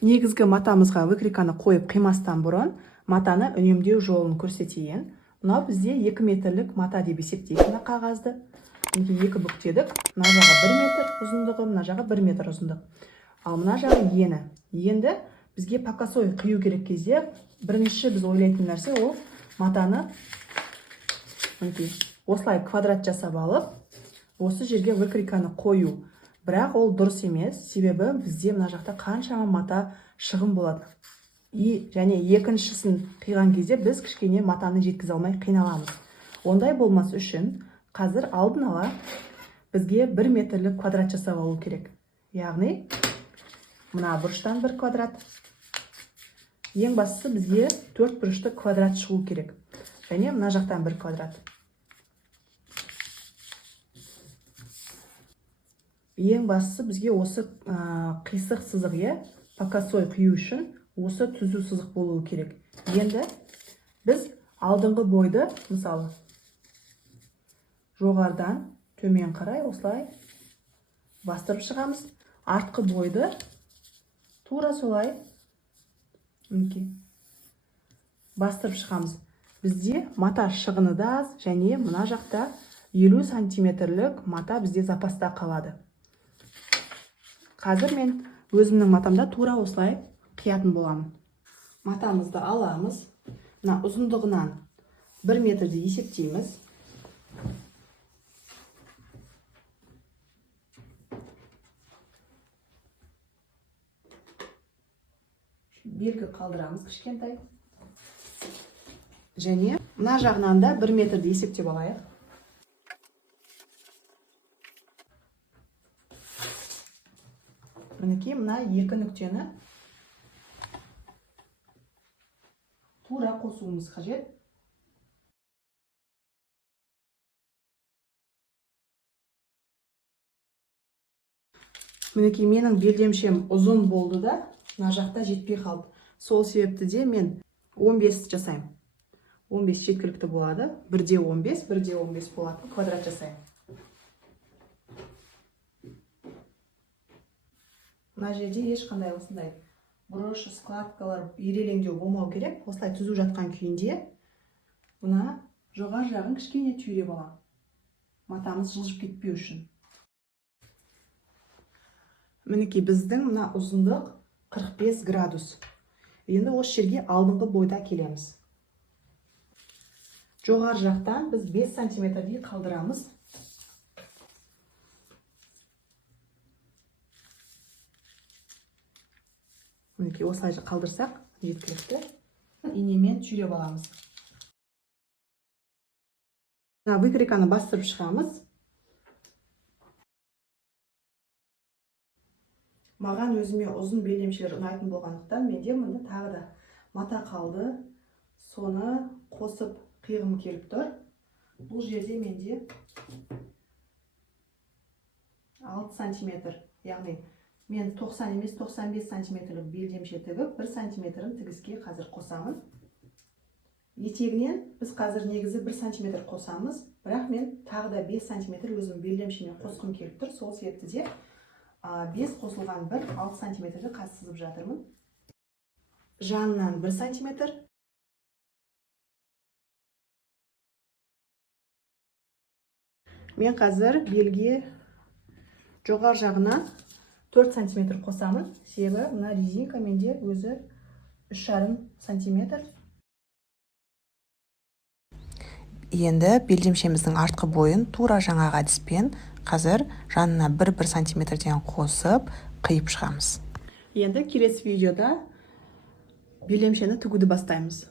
Негізгі матамызға выкриканы қойып қимастан бұрын матаны үнемдеу жолын көрсетейін. Мынау бізде 2 метрлік мата деп есептейік мына қағазды. Мінекей 2 бүктедік. Мына жағы 1 метр ұзындығы, мына жағы 1 метр ұзындық. Ал мына жағы ені. Енді бізге покосой қию керек кезде бірінші біз ойлайтын нәрсе ол матаны осылай квадрат жасап алып, осы жерге выкриканы қою. Бірақ ол дұрыс емес, себебі бізде мына жақта қаншама мата шығын болады. Және екіншісін қиған кезде біз кішкене матаны жеткізе алмай қиналамыз. Ондай болмас үшін қазір алдын ала бізге 1 метрлік квадрат жасап алу керек. Яғни мына бұрыштан 1 квадрат. Ең бастысы бізге 4 бұрышты квадрат шығу керек. Және мына жақтан 1 квадрат. Ең бастысы бізге осы қисық сызық, покосой қию үшін осы түзу сызық болуы керек. Енді біз алдыңғы бойды, мысалы, жоғардан төмен қарай осылай бастырып шығамыз. Артқы бойды тура солай бастырып шығамыз. Бізде мата шығыны да аз, және мына жақта 50 сантиметрлік мата бізде запаста қалады. Қазір мен өзімнің матамда тура осылай қиятын боламын. Матамызды аламыз. Мына ұзындығынан 1 метрді есептейміз. Белгі қалдырамыз кішкентай. Және мына жағынан да 1 метрді есептеп алайық. Мінекей мына 2 нүктені тура қосуымыз қажет. Мінекей менің белдемшем ұзын болды да, мына жақта жетпей қалды. Сол себепті де мен 15 жасаймын. 15 жеткілікті болады. 1/15, 1/15 болады. Квадрат жасаймын. Мына жерде ешқандай осындай бұрыш, складкалар, ирелеңдеу болмау керек. Осылай түзу жатқан күйінде мына жоғар жағын кішкене түйреп аламын. Матамыз жылжып кетпеу үшін. Мінекей біздің мына ұзындық 45 градус. Енді осы жерге алдыңғы бойда келеміз. Жоғар жақтан біз 5 сантиметрдей қалдырамыз. Мінекей осылай қалдырсақ жеткілікті. Инемен түйреп аламыз. Выкриканы бастырып шығамыз. Маған өзіме ұзын белдемшелер ұнайтын болғандықтан менде мында тағы да мата қалды. Соны қосып қиғым келіп тұр. Бұл жерде менде 6 сантиметр, яғни мен 90 емес 95 сантиметрлік белдемше тігіп, 1 сантиметрін тігіске қазір қосамын. Етегінен біз қазір негізі 1 сантиметр қосамыз, бірақ мен тағы да 5 сантиметр өзім белдемшемен қосқым келіп тұр. Сол себепті де 5 қосылған 1, 6 сантиметрді қазір сызып жатырмын. Жанынан 1 сантиметр. Мен қазір белге жоғар жағынан 4 сантиметр қосамын. Себебі мына резинка менде өзі 3,5 сантиметр. Енді белдемшеміздің артқы бойын тура жаңағы әдіспен қазір жанына 1 сантиметрден қосып қиып шығамыз. Енді келесі видеода белдемшені тігуді бастаймыз.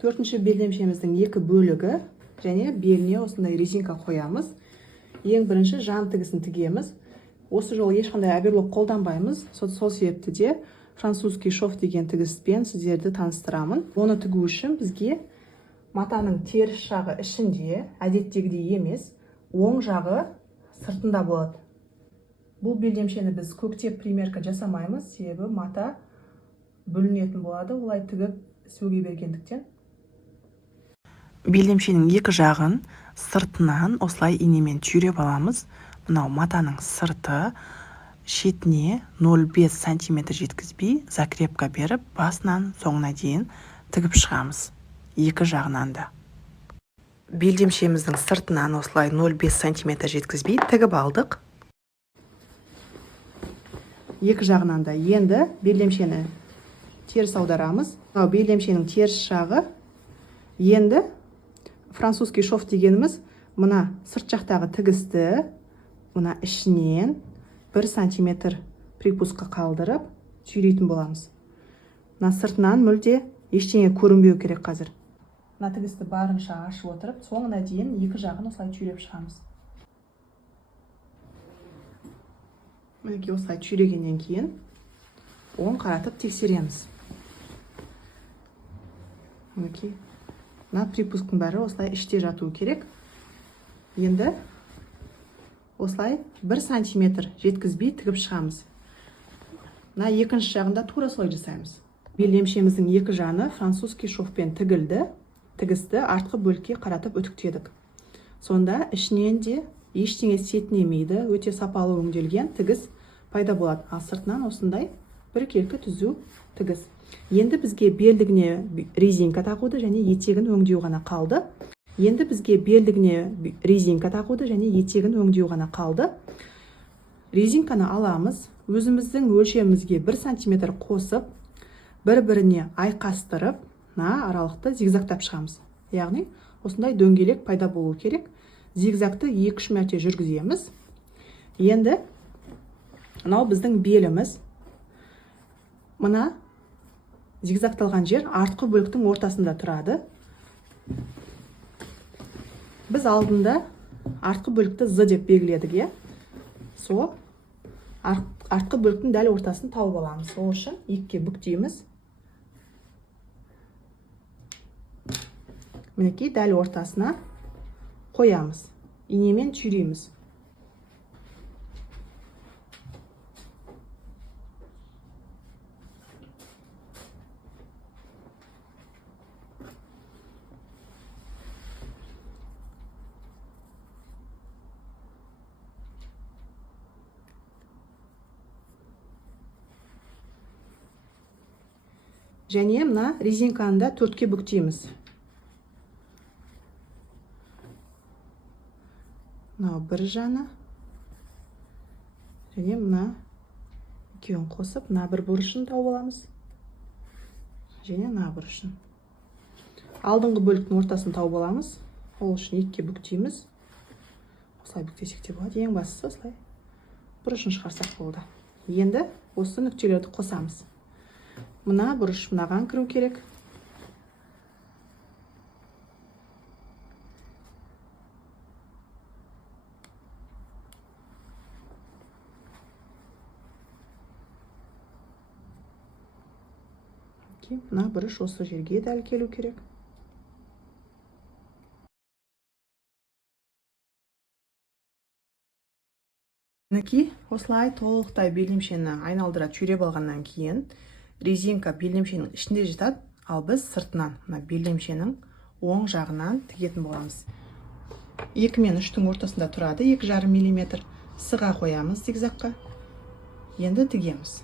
4-ші белдемшеміздің 2 бөлігі және беліне осындай резинка қоямыз. Ең бірінші жан тігісін тігеміз. Осы жолы ешқандай оверлок қолданбаймыз. Сол себепті де французский шов деген тігіспен сіздерді таныстырамын. Оны тігу үшін бізге матаның теріс жағы ішінде, әдеттегідей емес, оң жағы сыртында болады. Бұл белдемшені біз көктеп примерка жасамаймыз, себебі мата бөлінетін болады, олай тігіп сөге бергендіктен. Белдемшенің 2 жағын сыртынан осылай инемен түйреп аламыз. Мынау матаның сырты шетіне 0,5 сантиметр жеткізбей закрепка беріп, басынан соңына дейін тігіп шығамыз. Екі жағынан да. Белдемшеміздің сыртынан осылай 0,5 сантиметр жеткізбей тігіп алдық. Екі жағынан да. Енді белдемшені теріс аударамыз. Белдемшенің теріс жағы. Енді французский шов дегеніміз мына сырт жақтағы тігісті мына ішінен 1 сантиметр припуска қалдырып түйрейтін боламыз. Мына сыртынан мүлде ештеңе көрінбеу керек қазір. Мына тігісті барынша ашып отырып, соңына дейін екі жағын осылай түйреп шығамыз. Мінекей осылай түйрегеннен кейін оң қаратып тексереміз. Мінекей мына припусктың бәрі осылай іште жатуы керек. Енді осылай 1 сантиметр жеткізбей тігіп шығамыз. Мына екінші жағында тура солай жасаймыз. Белдемшеміздің екі жаны французский шовпен тігілді. Тігісті артқы бөлікке қаратып үтіктедік. Сонда ішінен де ештеңе сетінемейді, өте сапалы өңделген тігіс пайда болады. Ал сыртынан осындай біркелкі түзу тігіс. Енді бізге белдігіне резинка тағуды және етегін өңдеу ғана қалды. Резинканы аламыз, өзіміздің өлшемімізге 1 сантиметр қосып, бір-біріне айқастырып, аралықты зигзагтап шығамыз. Яғни, осындай дөңгелек пайда болу керек. Зигзагты 2-3 мәрте жүргіземіз. Енді, мынау біздің беліміз. Мына зигзагталған жер артқы бөліктің ортасында тұрады. Біз алдында артқы бөлікті Z деп белгіледік, Сол артқы бөліктің дәл ортасын тауып аламыз. Сол үшін екіге бүктейміз. Мінекей дәл ортасына қоямыз. Инемен түйреміз. Және мына резинканы да 4-ке бүктейміз. Мынау бір жаны. Және мына екеуін қосып, мына бір бұрышын тауып аламыз. Және мына бұрышын. Алдыңғы бөліктің ортасын тауып аламыз. Ол үшін 2-ке бүктейміз. Осылай бүктесек те болады. Ең бастысы осылай бұрышын шығарсақ болды. Енді осы нүктелерді қосамыз. Мына бұрыш мынаған кіру керек. Мына бұрыш осы жерге дәл келу керек. Мінекей осылай толықтай белдемшені айналдыра түйреп алғаннан кейін резинка белдемшенің ішінде жатады, ал біз сыртынан белдемшенің оң жағынан тігетін боламыз. 2 мен 3-тің ортасында тұрады, 2,5 мм сыға қоямыз зигзагқа. Енді тігеміз.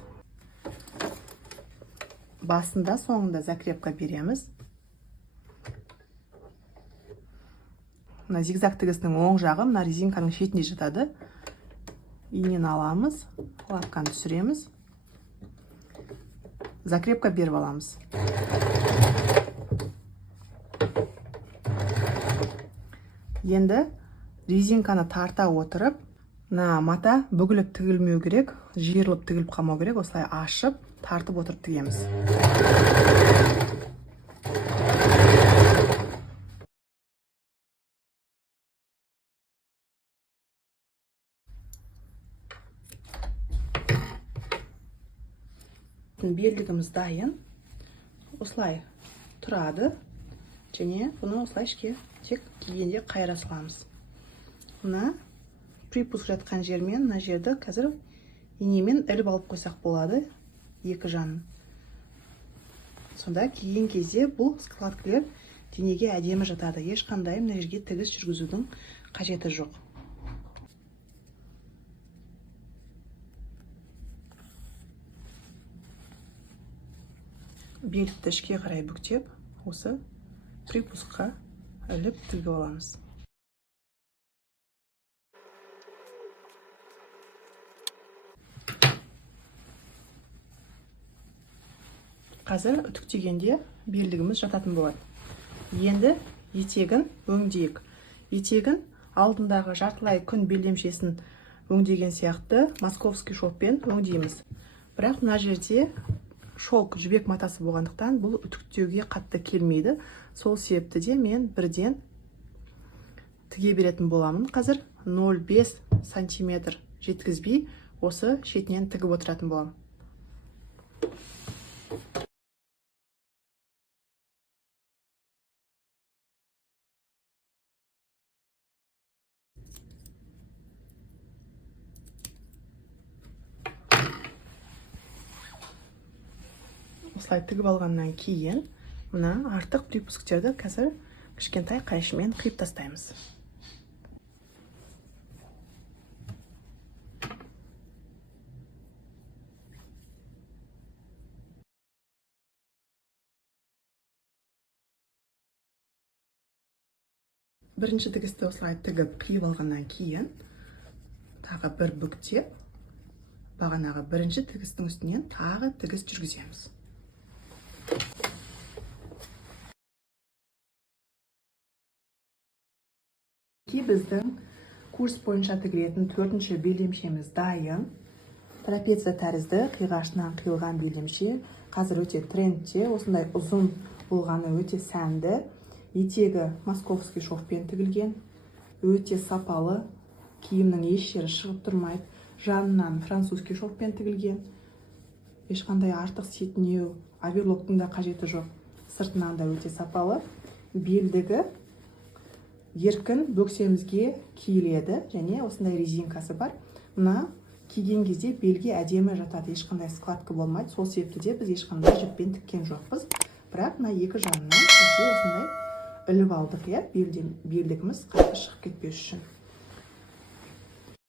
Басында соңында закрепка береміз. Мына зигзаг тігісінің оң жағы мына резинканың шетінде жатады. Инені аламыз, лапканы түсіреміз. Закрепка беріп аламыз. Енді резинканы тарта отырып, мата бүгіліп тігілмеу керек, жиырылып тігіліп қалмау керек. Осылай ашып, тартып отырып тігеміз. Белдігіміз дайын. Осылай тұрады. Және бұны осылай ішке тек кигенде қайыра саламыз. Мына припуск жатқан жермен, мына жерді қазір инемен іліп алып қойсақ болады, екі жанын. Сонда киген кезде бұл складкілер денеге әдемі жатады. Ешқандай мына жерге тігіс жүргізудің қажеті жоқ. белді ішке қарай бүктеп, осы припускқа іліп тігіп аламыз. Қазір үтіктегенде белдігіміз жататын болады. Енді етегін өңдейік. Етегін алдындағы жартылай күн белдемшесін өңдеген сияқты московский шовпен өңдейміз. Бірақ мына жерде шелк жібек матасы болғандықтан бұл үтіктеуге қатты келмейді. Сол себепті де мен бірден тіге беретін боламын. Қазір 0,5 сантиметр жеткізбей осы шетінен тігіп отыратын боламын. Осылай тігіп алғаннан кейін, мына артық припусктерді қазір кішкентай қайшымен қиып тастаймыз. Бірінші тігісті осылай тігіп қиып алғаннан кейін, тағы бір бүктеп, бағанағы бірінші тігістің үстінен тағы тігіс жүргіземіз. Біздің курс бойынша тігілетін 4-ші белдемшеміз дайын. Трапеция тәрізді қиғашынан қиылған белдемше қазір өте трендте, осындай ұзын болғаны өте сәнді. Етегі московский шовпен тігілген, өте сапалы, киімнің еш жері шығып тұрмайды. Жанынан французский шовпен тігілген, ешқандай артық сетінеу, оверлоктың да қажеті жоқ. Сыртынан да өте сапалы. Белдігі еркін бөксемізге киіледі, және осындай резинкасы бар. Мына киген кезде белге әдемі жатады, ешқандай складка болмайды. Сол себепті де біз ешқандай жіппен тіккен жоқпыз. Бірақ мына екі жанынан осындай іліп алдық, белдігіміз қатты шығып кетпес үшін.